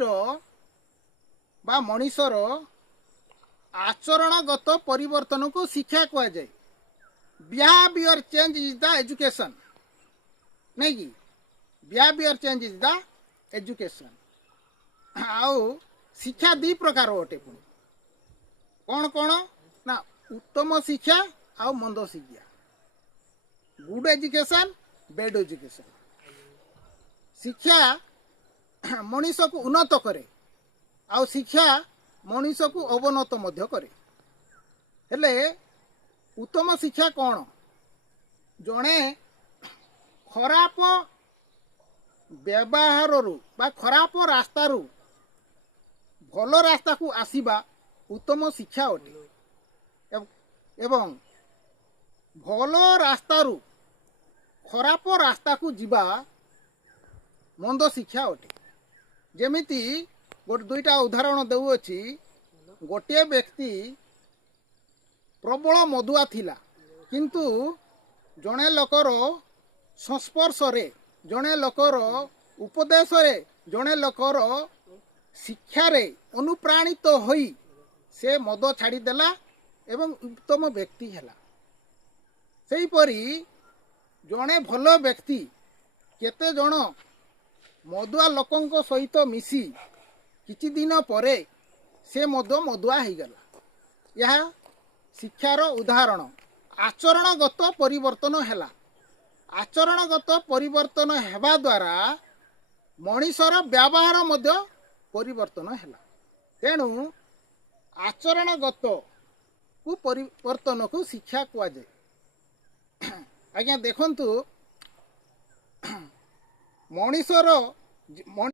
ବ୍ୟକ୍तिर बा मनीषर आचरणगत परिवर्तन को शिक्षा कह जाए। Behaviour change is the education, नहीं कि behaviour change is the education. आउ शिक्षा दी प्रकार अटे पुणी कौन कौन ना उत्तम शिक्षा आउ मंद शिक्षा, गुड एजुकेशन बैड एजुकेशन। शिक्षा मनीष को उन्नत करे आउ शिक्षा मनीष को अवनत मध्य करे। हेले उत्तम शिक्षा कौन, जड़े खराब व्यवहार बा खराब रास्ता भल रास्ता को आसीबा उत्तम शिक्षा अटे एवं भल रास्ता खराब रास्ता को जीवा मंद शिक्षा अटे। जेमिति गोटे दुईटा उदाहरण देउछि। गोटे व्यक्ति प्रबल मदुआ थिला, किंतु जड़े लोकर संस्पर्श रे, जड़े लोकर उपदेश रे, जड़े लोकर शिक्षा रे अनुप्राणित होई से मद छाड़ीदेला एवं उत्तम व्यक्ति हैला। सेहीपरि जड़े भल व्यक्ति केते जण मदुआ लोकंक सहित मिसी किछि दिन परे से मदुआ हो गला। यह शिक्षार उदाहरण। आचरणगत परिवर्तन हैला। आचरणगत परिवर्तन हेबा द्वारा मनीषर व्यवहार मध्य परिवर्तन हैला। तेणु आचरणगत को परिवर्तन को शिक्षा कह जाए। आज्ञा देखंतु मनीषर